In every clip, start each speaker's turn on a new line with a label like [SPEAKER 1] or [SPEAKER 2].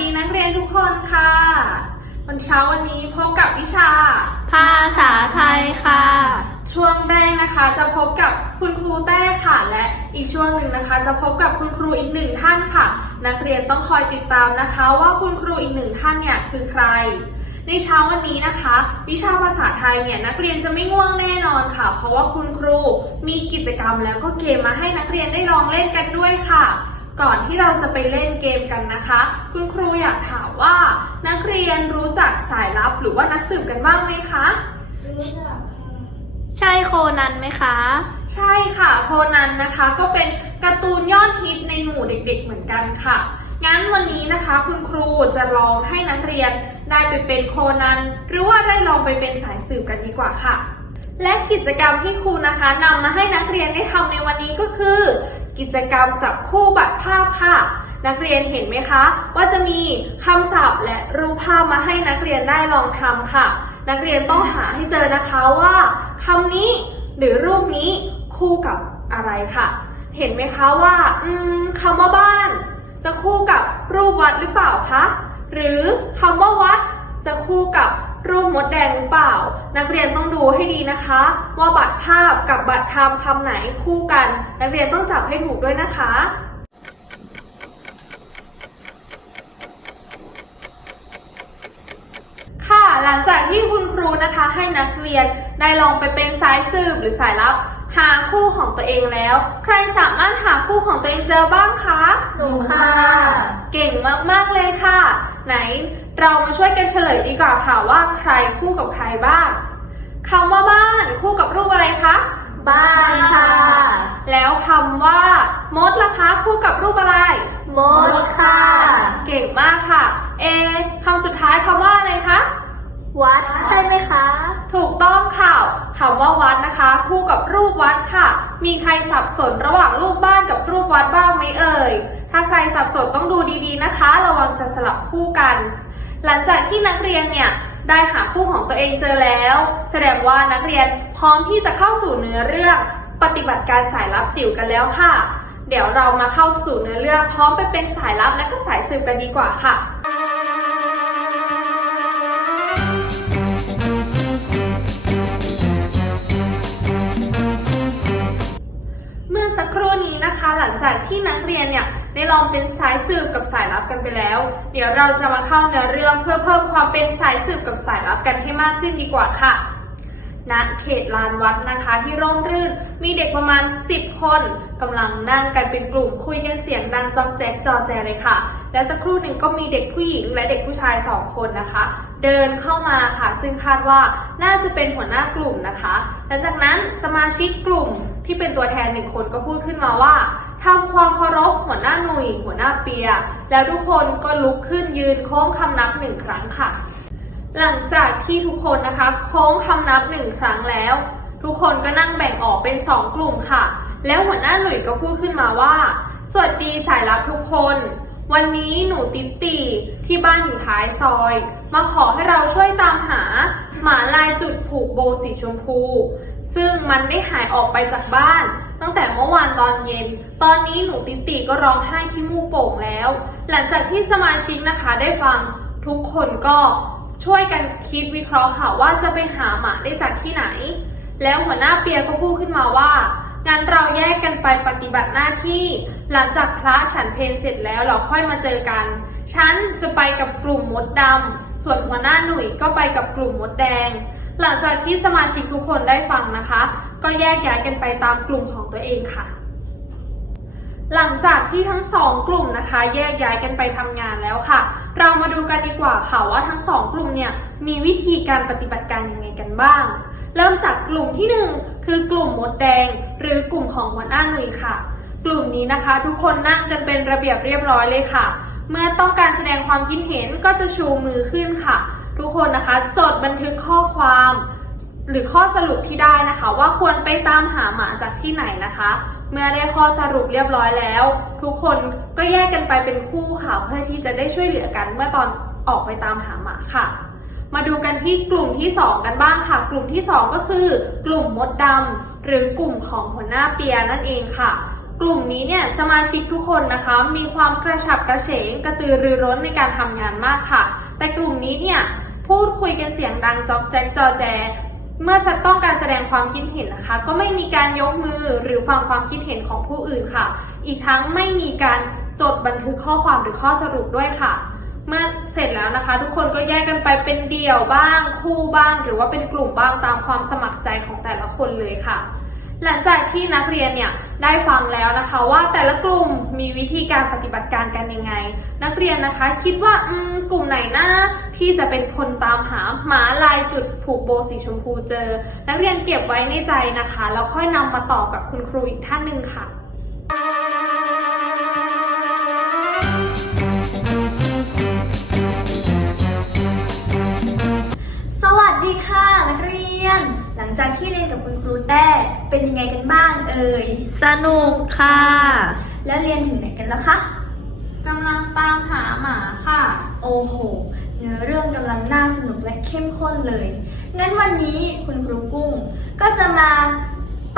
[SPEAKER 1] ดีนักเรียนทุกคนค่ะ วันเช้าวันนี้พบกับวิชา
[SPEAKER 2] ภาษาไทยค่ะ
[SPEAKER 1] ช่วงแรกนะคะจะพบกับคุณครูแต้ค่ะ และอีกช่วงหนึ่งนะคะ จะพบกับคุณครูอีกหนึ่งท่านค่ะ นักเรียนต้องคอยติดตามนะคะ ว่าคุณครูอีกหนึ่งท่านเนี่ยคือใคร ในเช้าวันนี้นะคะ วิชาภาษาไทยเนี่ยนักเรียนจะไม่ง่วงแน่นอนค่ะ เพราะว่าคุณครูมีกิจกรรมแล้วก็เกมมาให้นักเรียนได้ลองเล่นกันด้วยค่ะ ก่อนที่เราจะไปเล่นเกมกันนะคะ คุณครูอยากถามว่า นักเรียนรู้จักสายลับหรือว่านักสืบกันบ้างไหมคะ
[SPEAKER 3] รู้จักค่ะ
[SPEAKER 2] ใช่โคนันไหมคะ
[SPEAKER 1] ใช่ค่ะโคนันนะคะ ก็เป็นการ์ตูนยอดฮิตในหมู่เด็ก ๆ เหมือนกันค่ะ งั้นวันนี้นะคะ คุณครูจะลองให้นักเรียนได้ไปเป็นโคนันหรือว่าได้ลองไปเป็นสายสืบกันดีกว่าค่ะและกิจกรรมที่ครูนะคะนำมาให้นักเรียนได้ทำในวันนี้ก็คือ กิจกรรมจับคู่บัตรภาพค่ะ นักเรียนเห็นไหมคะ ว่าจะมีคำศัพท์และรูปภาพมาให้นักเรียนได้ลองทำค่ะ นักเรียนต้องหาให้เจอนะคะว่าคำนี้หรือรูปนี้คู่กับอะไรค่ะ เห็นไหมคะว่าคำว่าบ้าน จะคู่กับรูปวัดหรือเปล่าคะหรือคำว่าวัดจะคู่กับ รูปมดแดงหรือเปล่า นักเรียนต้องดูให้ดีนะคะ ว่าบัตรภาพกับบัตรคำคำไหนคู่กัน นักเรียนต้องจับให้ถูกด้วยนะคะค่ะหลังจากที่คุณครูนะคะให้นักเรียนได้ลองไปเป็นสายสืบหรือสายลับ หาคู่ของตัวเองแล้ว ใครสามารถหาคู่ของตัวเองเจอบ้างคะ
[SPEAKER 3] หนูค่ะ
[SPEAKER 1] เก่งมากๆเลยค่ะ ไหน เรามาช่วยกันเฉลยดีกว่าค่ะว่าใครคู่กับใครบ้างคำว่าบ้านคู่กับรูปอะไรคะ
[SPEAKER 3] บ้านค่ะ
[SPEAKER 1] แล้วคำว่ามดล่ะคะคู่กับรูปอะไร
[SPEAKER 3] มดค่ะ
[SPEAKER 1] เก่งมากค่ะ เอคำสุดท้ายคำว่าอะไรคะ
[SPEAKER 3] วัดใช่ไหมคะ
[SPEAKER 1] ถูกต้องค่ะคำว่าวัดนะคะ คู่กับรูปวัดค่ะ มีใครสับสนระหว่างรูปบ้านกับรูปวัดบ้างไหมเอ่ย ถ้าใครสับสนต้องดูดีๆนะคะ ระวังจะสลับคู่กัน หลังจากที่นักเรียนเนี่ยได้หาคู่ของตัวเองเจอแล้ว แสดงว่านักเรียนพร้อมที่จะเข้าสู่เนื้อเรื่องปฏิบัติการสายลับจิ๋วกันแล้วค่ะ เดี๋ยวเรามาเข้าสู่เนื้อเรื่องพร้อมไปเป็นสายลับและก็สายสืบกันดีกว่าค่ะ นะคะ หลังจากที่นักเรียนเนี่ยได้ลองเป็นสายสืบกับสายลับกันไปแล้ว เดี๋ยวเราจะมาเข้าเนื้อเรื่องเพื่อเพิ่มความเป็นสายสืบกับสายลับกันให้มากขึ้นดีกว่าค่ะ ณเขตลานวัดนะคะ ที่ร่มรื่นมีเด็กประมาณ 10 คนกำลังนั่งกันเป็นกลุ่มคุยกันเสียงดังจอกแจ๊กจอแจเลยค่ะ และสักครู่หนึ่งก็มีเด็กผู้หญิงและเด็กผู้ชาย 2 คนนะคะ เดินเข้ามาค่ะ ซึ่งคาดว่าน่าจะเป็นหัวหน้ากลุ่มนะคะ หลังจากนั้นสมาชิกกลุ่มที่เป็นตัวแทนหนึ่งคนก็พูดขึ้นมาว่าทำความเคารพหัวหน้าหนุ่ยหัวหน้าเปีย แล้วทุกคนก็ลุกขึ้นยืนโค้งคำนับหนึ่งครั้งค่ะ หลังจากที่ทุกคนนะคะโค้งคำนับหนึ่งครั้งแล้ว ทุกคนก็นั่งแบ่งออกเป็นสองกลุ่มค่ะ แล้วหัวหน้าหนุ่ยก็พูดขึ้นมาว่า สวัสดีสายลับทุกคน วันนี้หนูติ๊ตตีที่บ้านอยู่ท้ายซอย มาขอให้เราช่วยตามหา หมาลายจุดผูกโบสีชมพู ซึ่งมันได้หายออกไปจากบ้านตั้งแต่เมื่อวานตอนเย็น ตอนนี้หนูติ๊ตตีก็ร้องไห้ขี้มูกโป่งแล้ว หลังจากที่สมาชิกนะคะได้ฟังทุกคนก็ ช่วยกันคิดวิเคราะห์ค่ะว่าจะไปหาหมาได้จากที่ไหน แล้วหัวหน้าเปียก็พูดขึ้นมาว่างั้นเราแยกกันไปปฏิบัติหน้าที่ หลังจากพระฉันเพลเสร็จแล้วเราค่อยมาเจอกัน ฉันจะไปกับกลุ่มมดดำส่วนหัวหน้าหนุ่ยก็ไปกับกลุ่มมดแดง หลังจากที่สมาชิกทุกคนได้ฟังนะคะ ก็แยกย้ายกันไปตามกลุ่มของตัวเองค่ะ หลังจากที่ทั้งสองกลุ่มนะคะ แยกย้ายกันไปทำงานแล้วค่ะ เรามาดูกันดีกว่าค่ะว่าทั้งสองกลุ่มเนี่ยมีวิธีการปฏิบัติการยังไงกันบ้าง เริ่มจากกลุ่มที่หนึ่งคือกลุ่มมดแดง หรือกลุ่มของหัวหน้าหนุ่ยค่ะ กลุ่มนี้นะคะ ทุกคนนั่งกันเป็นระเบียบเรียบร้อยเลยค่ะ เมื่อต้องการแสดงความคิดเห็นก็จะชูมือขึ้นค่ะ ทุกคนนะคะจดบันทึกข้อความ หรือข้อสรุปที่ได้นะคะ ว่าควรไปตามหาหมาจากที่ไหนนะคะ เมื่อได้ข้อสรุปเรียบร้อยแล้ว ทุกคนก็แยกกันไปเป็นคู่ค่ะเพื่อที่จะได้ช่วยเหลือกันเมื่อตอนออกไปตามหาหมาค่ะ มาดูกันที่กลุ่มที่ 2 กันบ้างค่ะ กลุ่มที่ 2 ก็คือกลุ่มมดดำหรือกลุ่มของหัวหน้าเปียนั่นเองค่ะ กลุ่มนี้เนี่ยสมาชิกทุกคนนะคะ มีความกระฉับกระเฉงกระตือรือร้นในการทำงานมากค่ะ แต่กลุ่มนี้เนี่ยพูดคุยกันเสียงดังจอกแจ๊กจอแจ เมื่อต้องการแสดงความคิดเห็นนะคะ ก็ไม่มีการยกมือหรือฟังความคิดเห็นของผู้อื่นค่ะ อีกทั้งไม่มีการจดบันทึกข้อความหรือข้อสรุปด้วยค่ะ เมื่อเสร็จแล้วนะคะ ทุกคนก็แยกกันไปเป็นเดี่ยวบ้าง คู่บ้าง หรือว่าเป็นกลุ่มบ้างตามความสมัครใจของแต่ละคนเลยค่ะ หลังจากที่นักเรียนเนี่ยได้ฟังแล้วนะคะว่าแต่ละกลุ่มมีวิธีการปฏิบัติการกันยังไง นักเรียนนะคะคิดว่าอืมกลุ่มไหนนะ ที่จะเป็นคนตามหาหมาลายจุดผูกโบสีชมพูเจอ นักเรียนเก็บไว้ในใจนะคะแล้วค่อยนำมาตอบกับคุณครูอีกท่านหนึ่งค่ะ
[SPEAKER 3] จากที่เรียนกับคุณครูแต้เป็นยังไงกันบ้างเอ่ย
[SPEAKER 2] สนุกค่ะ
[SPEAKER 3] แล้วเรียนถึงไหนกันแล้วคะ
[SPEAKER 1] กำลังตามหาหมาค่ะ
[SPEAKER 3] โอ้โห เนื้อเรื่องกำลังน่าสนุกและเข้มข้นเลย งั้นวันนี้คุณครูกุ้ง ก็จะมา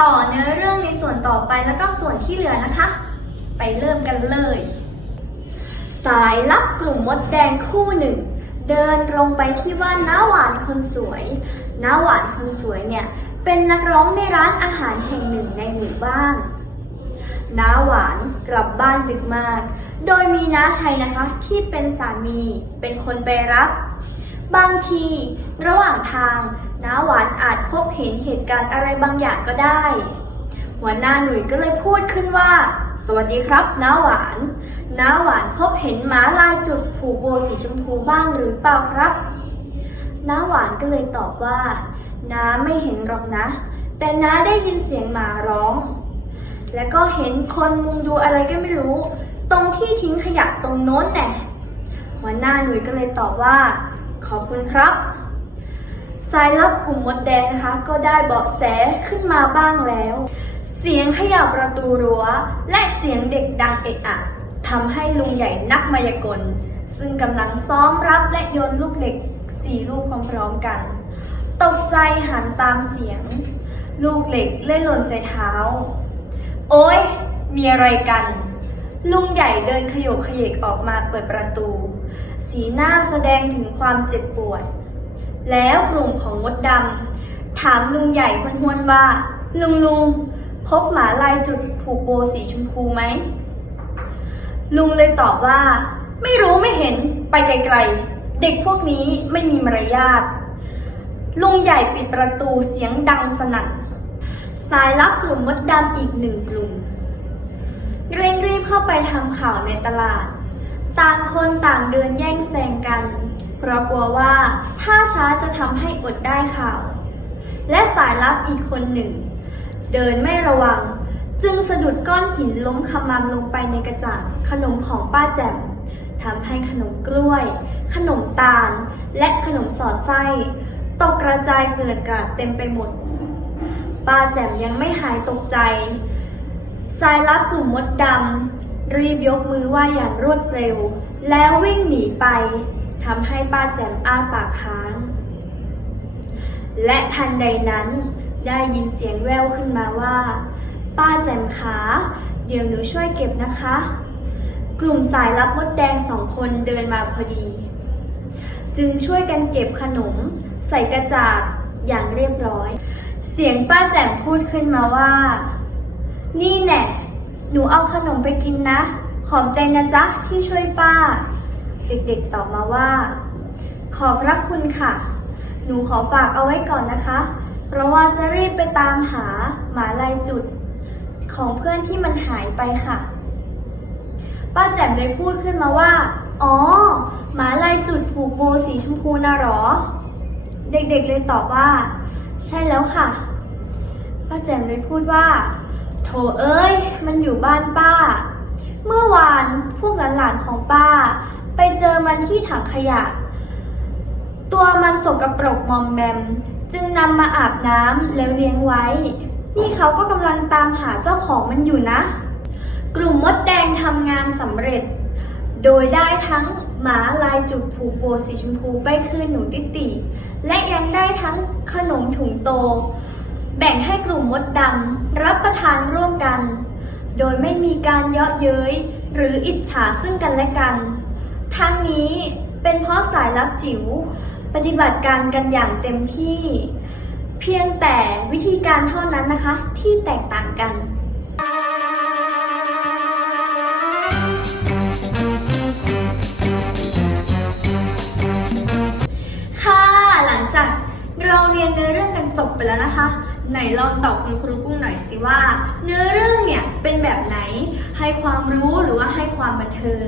[SPEAKER 3] ต่อเนื้อเรื่องในส่วนต่อไปแล้วก็ส่วนที่เหลือนะคะ ไปเริ่มกันเลย สายลับกลุ่มมดแดงคู่หนึ่ง เดินตรงไปที่บ้านน้าหวานคนสวย น้าหวานคนสวยเนี่ย เป็นนักร้องในร้านอาหารแห่งหนึ่งในหมู่บ้านน้าหวานกลับบ้านดึกมาก โดยมีน้าชัยนะคะที่เป็นสามีเป็นคนไปรับ บางทีระหว่างทางน้าหวานอาจพบเห็นเหตุการณ์อะไรบางอย่างก็ได้ หัวหน้าหนุ่ยก็เลยพูดขึ้นว่า สวัสดีครับน้าหวานน้าหวานพบเห็นหมาลายจุดผูกโบสีชมพูบ้างหรือเปล่าครับ น้าหวานก็เลยตอบว่า น้าไม่เห็นหรอกนะ แต่น้าได้ยินเสียงหมาร้อง แล้วก็เห็นคนมุงดูอะไรก็ไม่รู้ ตรงที่ทิ้งขยะตรงโน้นแน่หัวหน้าหนุ่ยก็เลยตอบว่า ขอบคุณครับ สายลับกลุ่มมดแดงนะคะ ก็ได้เบาะแสขึ้นมาบ้างแล้ว เสียงขย่าประตูรั้ว และเสียงเด็กดังเอะอะทำให้ลุงใหญ่นักมายากล ซึ่งกำลังซ้อมรับและโยนลูกเหล็ก สี่ลูกพร้อมๆกัน ตกใจหันตามเสียง ลูกเหล็กเล่นหล่นใส่เท้า โอ๊ยมีอะไรกัน ลุงใหญ่เดินขยโกขยเยกออกมาเปิดประตู สีหน้าแสดงถึงความเจ็บปวด แล้วกลุ่มของมดดำถามลุงใหญ่พวนๆว่า ลุงลุงพบหมาลายจุดผูกโบสีชมพูไหม ลุงเลยตอบว่า ไม่รู้ไม่เห็นไปไกลๆ เด็กพวกนี้ไม่มีมารยาทลุงใหญ่ปิดประตูเสียงดังสนั่นสายลับกลุ่มมดดำอีกหนึ่งกลุ่ม เร่งรีบเข้าไปทำข่าวในตลาด ต่างคนต่างเดินแย่งแซงกัน เพราะกลัวว่าถ้าช้าจะทำให้อดได้ข่าว และสายลับอีกคนหนึ่ง เดินไม่ระวัง จึงสะดุดก้อนหินล้มขมำลงไปในกระจาดขนมของป้าแจ่ม ทำให้ขนมกล้วย ขนมตาล และขนมสอดไส้ตกกระจายเกลื่อนกลาดเต็มไปหมดป้าแจ่มยังไม่หายตกใจสายลับกลุ่มมดดำรีบยกมือไหว้อย่างรวดเร็ว แล้ววิ่งหนีไปทำให้ป้าแจ่มอ้าปากค้าง และทันใดนั้นได้ยินเสียงแว่วขึ้นมาว่า ป้าแจ่มขา เดี๋ยวหนูช่วยเก็บนะคะ กลุ่มสายลับมดแดงสองคนเดินมาพอดี จึงช่วยกันเก็บขนม ใส่กระจาดอย่างเรียบร้อย เสียงป้าแจ่มพูดขึ้นมาว่า นี่แน่หนูเอาขนมไปกินนะ ขอบใจนะจ๊ะที่ช่วยป้า เด็กๆตอบมาว่า ขอบพระคุณค่ะ หนูขอฝากเอาไว้ก่อนนะคะ เพราะว่าจะรีบไปตามหาหมาลายจุด ของเพื่อนที่มันหายไปค่ะ ป้าแจ่มได้พูดขึ้นมาว่า อ๋อ หมาลายจุดผูกโบสีชมพูนะหรอ เด็กๆเลยตอบว่า ใช่แล้วค่ะ ป้าแจ่มเลยพูดว่า โถเอ้ย มันอยู่บ้านป้า เมื่อวานพวกหลานๆของป้า ไปเจอมันที่ถังขยะ ตัวมันสกปรกมอมแมม จึงนำมาอาบน้ำแล้วเลี้ยงไว้ นี่เขาก็กำลังตามหาเจ้าของมันอยู่นะ กลุ่มมดแดงทำงานสำเร็จ โดยได้ทั้งหมาลายจุดผูกโบสีชมพูไปคืนหนูติติ และยังได้ทั้งขนมถุงโต แบ่งให้กลุ่มมดดำรับประทานร่วมกัน โดยไม่มีการเยาะเย้ยหรืออิจฉาซึ่งกันและกัน ทั้งนี้เป็นเพราะสายลับจิ๋วปฏิบัติการกันอย่างเต็มที่ เพียงแต่วิธีการเท่านั้นนะคะที่แตกต่างกัน เราเรียนเนื้อเรื่องกันจบไปแล้วนะคะ ไหนลองตอบคุณครูกุ้งหน่อยสิว่า เนื้อเรื่องเนี่ยเป็นแบบไหน ให้ความรู้หรือว่าให้ความบันเทิง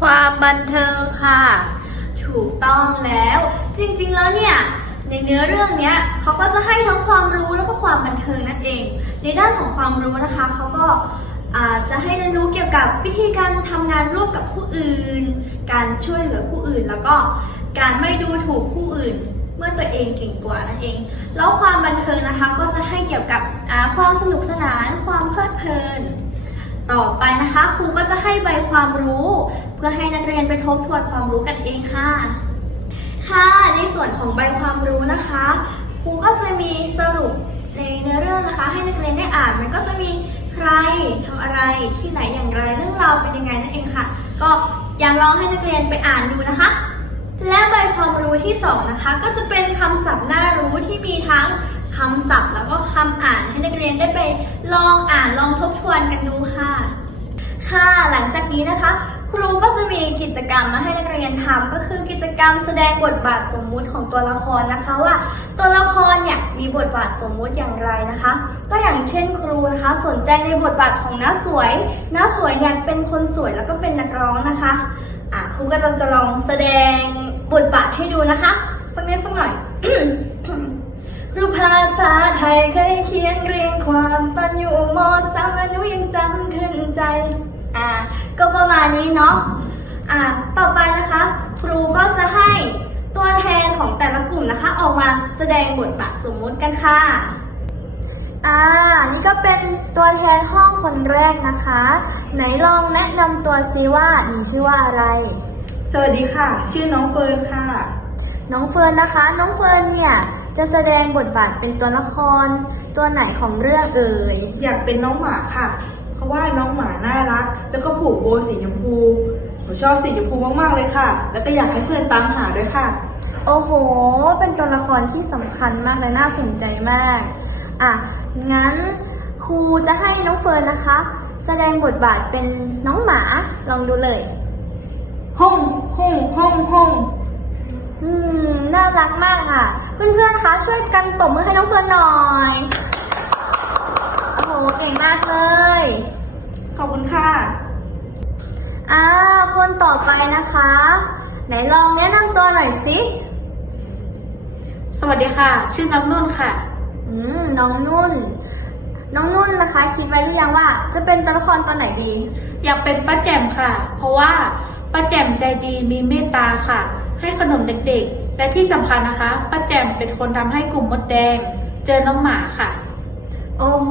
[SPEAKER 2] ความบันเทิงค่ะ
[SPEAKER 3] ถูกต้องแล้ว จริงๆแล้วเนี่ยในเนื้อเรื่องเนี้ยเขาก็จะให้ทั้งความรู้แล้วก็ความบันเทิงนั่นเอง ในด้านของความรู้นะคะเขาก็อาจจะให้เรียนรู้เกี่ยวกับวิธีการทำงานร่วมกับผู้อื่น การช่วยเหลือผู้อื่น แล้วก็การไม่ดูถูกผู้อื่น เมื่อตัวเองเก่งกว่านั่นเอง แล้วความบันเทิงนะคะก็จะให้เกี่ยวกับความสนุกสนาน ความเพลิดเพลิน ต่อไปนะคะครูก็จะให้ใบความรู้ เพื่อให้นักเรียนไปทบทวนความรู้กันเองค่ะ ค่ะในส่วนของใบความรู้นะคะครูก็จะมีสรุปในเนื้อเรื่องนะคะ ให้นักเรียนได้อ่านมันก็จะมีใครทำอะไรที่ไหนอย่างไรเรื่องราวเป็นยังไงนั่นเองค่ะ ก็อยาลองให้นักเรียนไปอ่านดูนะคะ และใบความรู้ที่สองนะคะก็จะเป็นคำศัพท์น่ารู้ที่มีทั้งคำศัพท์ แล้วก็คำอ่านให้นักเรียนได้ไปลองอ่านลองทบทวนกันดูค่ะ ค่ะหลังจากนี้นะคะ ครูก็จะมีกิจกรรมมาให้นักเรียนทำก็คือกิจกรรมแสดงบทบาทสมมุติของตัวละครนะคะว่า ตัวละครเนี่ยมีบทบาทสมมุติอย่างไรนะคะก็อย่างเช่นครูนะคะสนใจในบทบาทของน้าสวยน้าสวยเนี่ยเป็นคนสวยแล้วก็เป็นนักร้องนะคะอะครูก็จะลองแสดง บทบาทให้ดูนะคะ สักนิดสักหน่อยครูภาษาไทยเคยเขียนเรียงความตอนอยู่มสามอนุยังจำขึ้นใจ อ่า ก็ประมาณนี้เนาะ อ่า ต่อไปนะคะ ครูก็จะให้ตัวแทนของแต่ละกลุ่มนะคะ ออกมาแสดงบทบาทสมมุติกันค่ะ อ่า นี่ก็เป็นตัวแทนห้องคนแรกนะคะ ไหนลองแนะนำตัวซิว่าหนูชื่อว่าอะไร
[SPEAKER 4] สวัสดีค่ะ ชื่อน้องเฟิร์นค่ะ
[SPEAKER 3] น้องเฟิร์นนะคะ น้องเฟิร์นเนี่ยจะแสดงบทบาทเป็นตัวละคร ตัวไหนของเรื่องเอ่ย
[SPEAKER 4] อยากเป็นน้องหมาค่ะ เพราะว่าน้องหมาน่ารัก แล้วก็ผูกโบสีชมพู หนูชอบสีชมพูมากๆเลยค่ะ แล้วก็อยากให้เพื่อนตามหาด้วยค่ะ
[SPEAKER 3] โอ้โห เป็นตัวละครที่สำคัญมากและน่าสนใจมาก อะ งั้นครูจะให้น้องเฟิร์นนะคะ แสดงบทบาทเป็นน้องหมา ลองดูเลย
[SPEAKER 4] ห้องห้องห้องห้อง
[SPEAKER 3] อืม น่ารักมากค่ะ เพื่อนๆ คะช่วยกันตบมือให้น้องเฟิร์นหน่อย โอ้โห เก่งมากเลย
[SPEAKER 4] ขอบคุณค่ะ
[SPEAKER 3] อ่า คนต่อไปนะคะ ไหนลองแนะนำตัวหน่อยสิ
[SPEAKER 2] สวัสดีค่ะ ชื่อน้ำนุ่นค่ะ
[SPEAKER 3] อืม น้องนุ่น น้องนุ่นนะคะ คิดไว้หรือยังว่า จะเป็นตัวละครตัวไหนดี
[SPEAKER 2] อยากเป็นป้าแจ่มค่ะ เพราะว่า ป้าแจ่มใจดีมีเมตตาค่ะ ให้ขนมเด็กๆ และที่สำคัญนะคะป้าแจ่มเป็นคนทำให้กลุ่มมดแดง เจอน้องหมาค่ะ
[SPEAKER 3] โอ้โห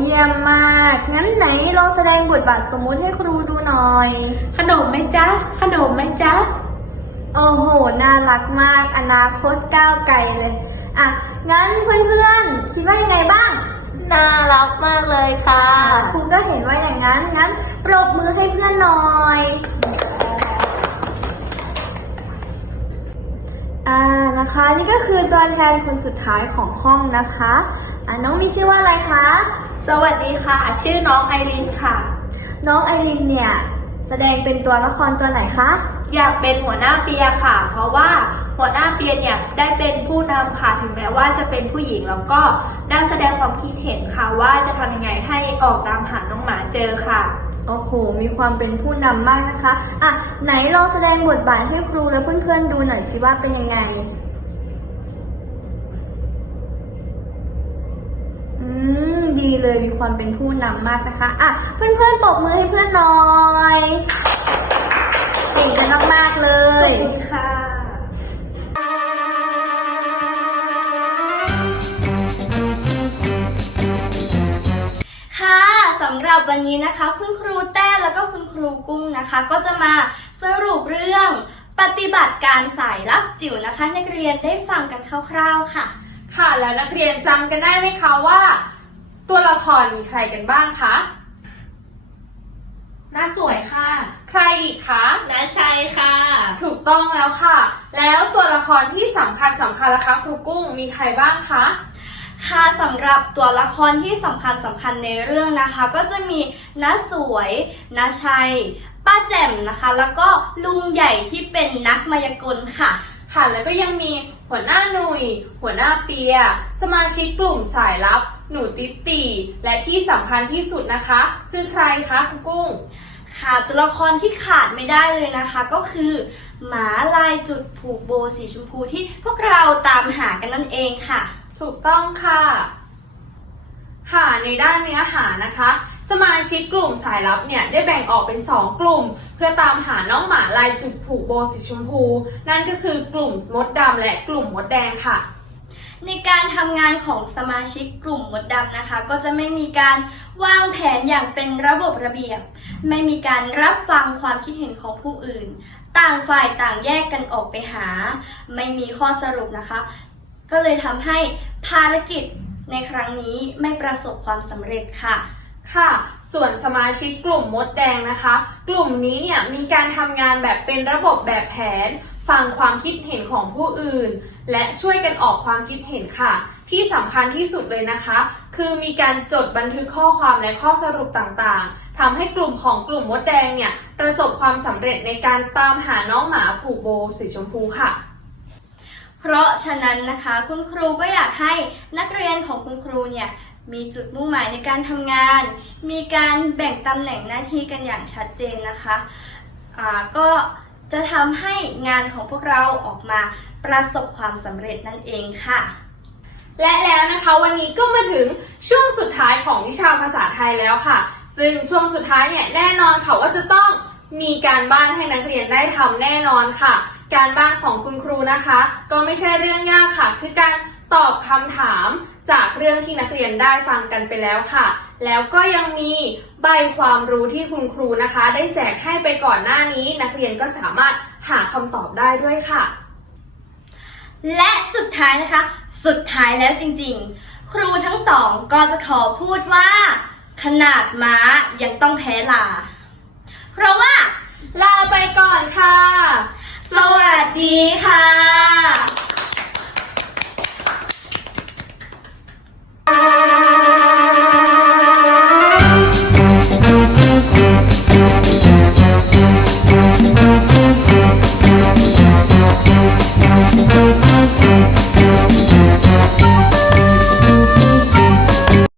[SPEAKER 3] เยี่ยมมาก งั้นไหนลองแสดงบทบาทสมมุติให้ครูดูหน่อย
[SPEAKER 2] ขนมไหมจ๊ะ ขนมไหมจ๊ะ
[SPEAKER 3] โอ้โห น่ารักมาก อนาคตก้าวไกลเลย อะ งั้นเพื่อนๆ คิดว่ายังไงบ้าง
[SPEAKER 2] น่ารักมากเลยค่ะ
[SPEAKER 3] อะครูก็เห็นว่าอย่างนั้น งั้นปรบมือให้เพื่อนหน่อย อ่านะคะนี่ก็คือตัวแทนคนสุดท้ายของห้องนะคะอ่าน้องมีชื่อว่าอะไรคะ
[SPEAKER 1] สวัสดีค่ะ ชื่อน้องไอรินค่ะ
[SPEAKER 3] น้องไอรินเนี่ย แสดงเป็นตัวละครตัวไหนคะ
[SPEAKER 1] อยากเป็นหัวหน้าเปียค่ะ เพราะว่าหัวหน้าเปียเนี่ยได้เป็นผู้นำค่ะ ถึงแม้ว่าจะเป็นผู้หญิงแล้วก็ได้แสดงความคิดเห็นค่ะว่าจะทำยังไงให้ออกตามหาน้องหมาเจอค่ะ
[SPEAKER 3] โอ้โห มีความเป็นผู้นำมากนะคะ อะ ไหนลองแสดงบทบาทให้ครูและเพื่อนๆดูหน่อยสิว่าเป็นยังไง มดีเลยมีความเป็นผู้นำมากนะคะ อะ เพื่อนๆปรบมือให้เพื่อนหน่อยเก่งกันมากๆเล
[SPEAKER 1] ขอยบคุณค่ะ
[SPEAKER 3] ค่ะสำหรับวันนี้นะคะ คุณครูแต้แล้วก็คุณครูกุ้งนะคะ ก็จะมาสรุปเรื่องปฏิบัติการสายลับจิ๋วนะคะ นักเรียนได้ฟังกันคร่าวๆค่ะ
[SPEAKER 1] ค่ะแล้วนักเรียนจำกันได้ไหมคะว่า ตัวละครมีใครกันบ้างคะ
[SPEAKER 3] น้าสวยค่ะ
[SPEAKER 1] ใครอีกคะ
[SPEAKER 3] น้าชัยค่ะ
[SPEAKER 1] ถูกต้องแล้วค่ะ แล้วตัวละครที่สำคัญสำคัญล่ะคะครูกุ้งมีใครบ้างคะ
[SPEAKER 3] ค่ะสำหรับตัวละครที่สำคัญสำคัญในเรื่องนะคะ ก็จะมีน้าสวยน้าชัย ป้าแจ่มนะคะ แล้วก็ลุงใหญ่ที่เป็นนักมายากลค่ะ
[SPEAKER 1] ค่ะแล้วก็ยังมี หัวหน้าหนุย หัวหน้าเปีย สมาชิกกลุ่มสายลับ หนูติตตีและที่สำคัญที่สุดนะคะ คือใครคะครูกุ้ง
[SPEAKER 3] ค่ะตัวละครที่ขาดไม่ได้เลยนะคะ ก็คือ หมาลายจุดผูกโบสีชมพูที่พวกเราตามหากันนั่นเองค่ะ
[SPEAKER 1] ถูกต้องค่ะ ค่ะในด้านเนื้อหานะคะ สมาชิกกลุ่มสายลับเนี่ยได้แบ่งออกเป็น 2 กลุ่ม เพื่อตามหาน้องหมาลายจุดผูกโบสีชมพู นั่นก็คือกลุ่มมดดำและกลุ่มมดแดงค่ะ
[SPEAKER 3] ในการทำงานของสมาชิกกลุ่มมดดำนะคะ ก็จะไม่มีการวางแผนอย่างเป็นระบบระเบียบ ไม่มีการรับฟังความคิดเห็นของผู้อื่น ต่างฝ่ายต่างแยกกันออกไปหา ไม่มีข้อสรุปนะคะ ก็เลยทำให้ภารกิจ ในครั้งนี้ไม่ประสบความสำเร็จค่ะ
[SPEAKER 1] ค่ะ ส่วนสมาชิกกลุ่มมดแดงนะคะ กลุ่มนี้เนี่ยมีการทำงานแบบเป็นระบบแบบแผน ฟังความคิดเห็นของผู้อื่น และช่วยกันออกความคิดเห็นค่ะ ที่สำคัญที่สุดเลยนะคะ คือมีการจดบันทึกข้อความและข้อสรุปต่างๆทำให้กลุ่มของกลุ่มมดแดงเนี่ยประสบความสำเร็จในการตามหาน้องหมาผูกโบสีชมพูค่ะ
[SPEAKER 3] เพราะฉะนั้นนะคะคุณครูก็อยากให้นักเรียนของคุณครูเนี่ยมีจุดมุ่งหมายในการทำงาน มีการแบ่งตำแหน่งหน้าที่กันอย่างชัดเจนนะคะอ่าก็จะทำให้งานของพวกเราออกมาประสบความสำเร็จนั่นเองค่ะ
[SPEAKER 1] และแล้วนะคะวันนี้ก็มาถึงช่วงสุดท้ายของวิชาภาษาไทยแล้วค่ะ ซึ่งช่วงสุดท้ายเนี่ยแน่นอนค่ะว่าจะต้องมีการบ้านให้นักเรียนได้ทำแน่นอนค่ะ การบ้านของคุณครูนะคะ ก็ไม่ใช่เรื่องยากค่ะ คือการตอบคำถามจากเรื่องที่นักเรียนได้ฟังกันไปแล้วค่ะ แล้วก็ยังมีใบความรู้ที่คุณครูนะคะ ได้แจกให้ไปก่อนหน้านี้ นักเรียนก็สามารถหาคำตอบได้ด้วยค่ะ
[SPEAKER 3] และสุดท้ายนะคะ สุดท้ายแล้วจริงๆ ครูทั้งสองก็จะขอพูดว่า ขนาดม้ายังต้องแพ้ลา เพราะว่า
[SPEAKER 1] ลาไปก่อนค่ะ
[SPEAKER 3] สวัสดีค่ะ